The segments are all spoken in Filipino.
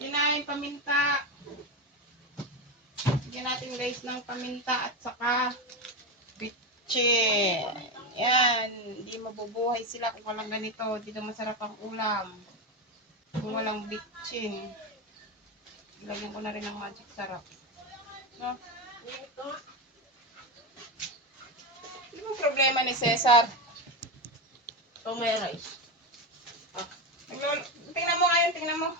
Kinain paminta. Bigyan natin guys ng paminta at saka bitchin. Yan. Hindi mabubuhay sila kung walang ganito. Dito masarap ang ulam. Kung walang bitchin. Ilagyan ko na rin ng magic sarap. No? Ano ang problema ni Cesar? Ito may rice. Tingnan mo ngayon, tingnan mo.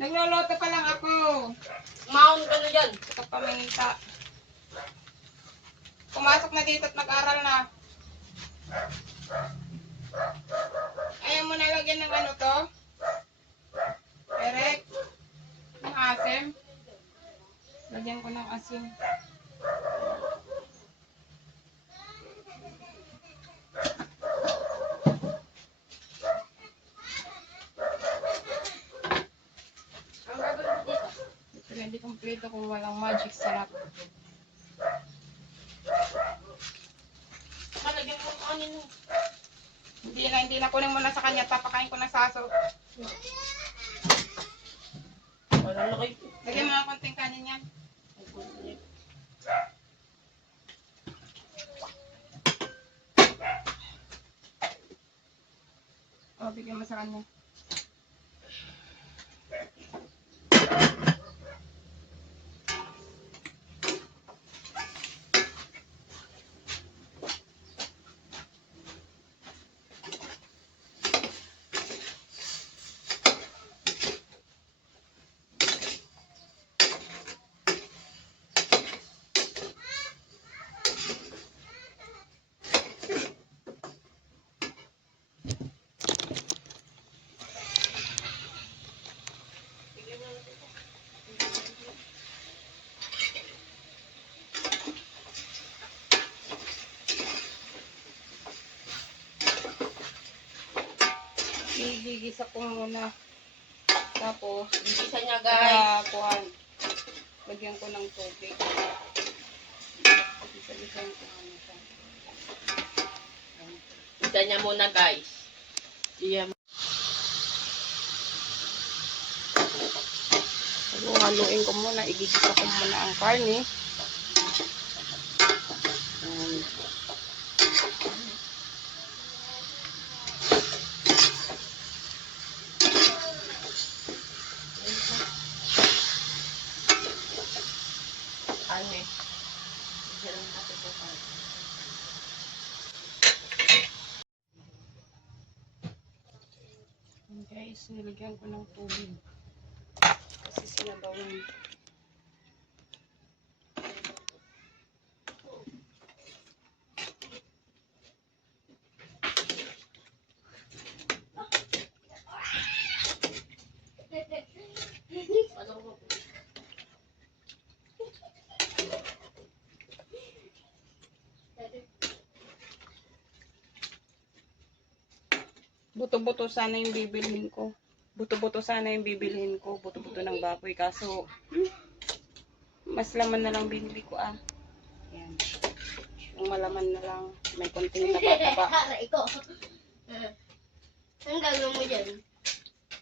Nagloloto pa lang ako. Maon ka na dyan. Ito paminta. Pumasok na dito at nag-aral na. Ayaw mo na lagyan ng ano to? Erek? Ng asim? Lagyan ko ng asim. Hindi kompleto kung walang magic sarap. Malagyan mo kanin mo. Hindi na kunin mo na sa kanya. Papakain ko na sa aso. Wala na kayo. Lagyan mo ng konting kanin yan. O, bigyan mo sa kanya. Gigisa ko muna. Tapos, Gigisa niya guys. kuhan. Lagyan ko ng tubig. Gigisa-gisahin ko muna siya. Gigisa niya muna guys. Iya. Haluin ko muna. Igigisa ko muna ang karne. Guys, nilagyan ko ng tubig. Kasi sinabaw yung buto-buto sana yung bibilhin ko. Buto-buto sana yung bibilhin ko. Buto-buto ng baboy. Kaso, mas laman na lang binili ko ah. Ayan. Yung malaman na lang. May konting taba-taba. Ang gagawin mo dyan?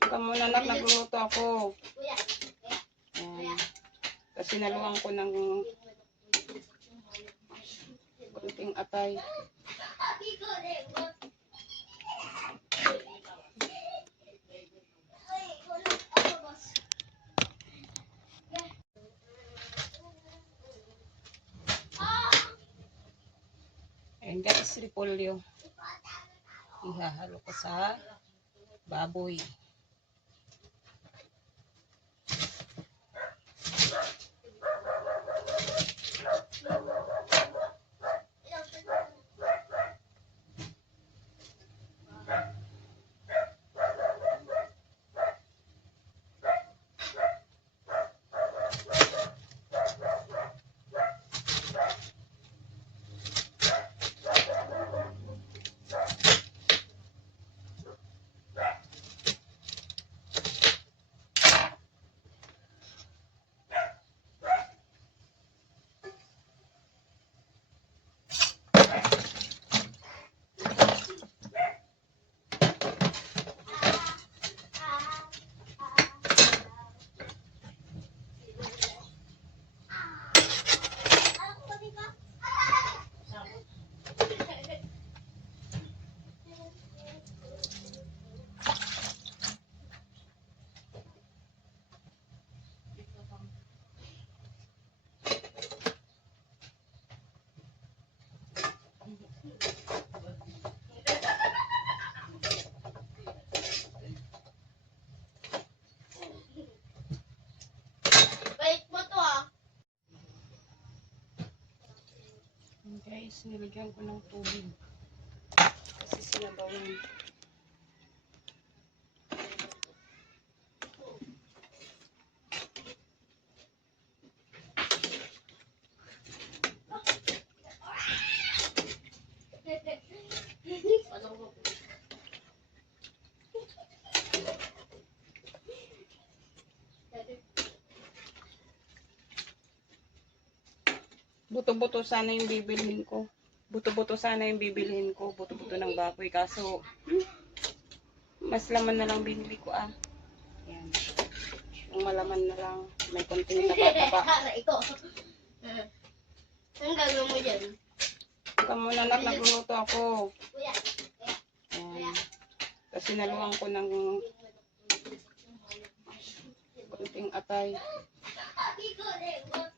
Huwag muna anak, nagluluto ako. Ayan. Tapos sinaluan ko ng konting atay. Ayan guys, repolyo. Ihahalo ko sa baboy. is nilagyan ko ng tubig. Kasi sinabaw yun. Ano ko? Buto-buto sana yung bibilhin ko. Buto-buto sana yung bibilhin ko. Buto-buto ng baboy. Kaso, mas laman na lang binili ko ah. Yan. Yung malaman na lang. May konting taba-taba. Aray ko. Anong gagawin mo dyan? Huwag muna nak, nagluluto ako. Kuya. Yan. Tapos sinaluhan ko ng konting atay. Ikaw,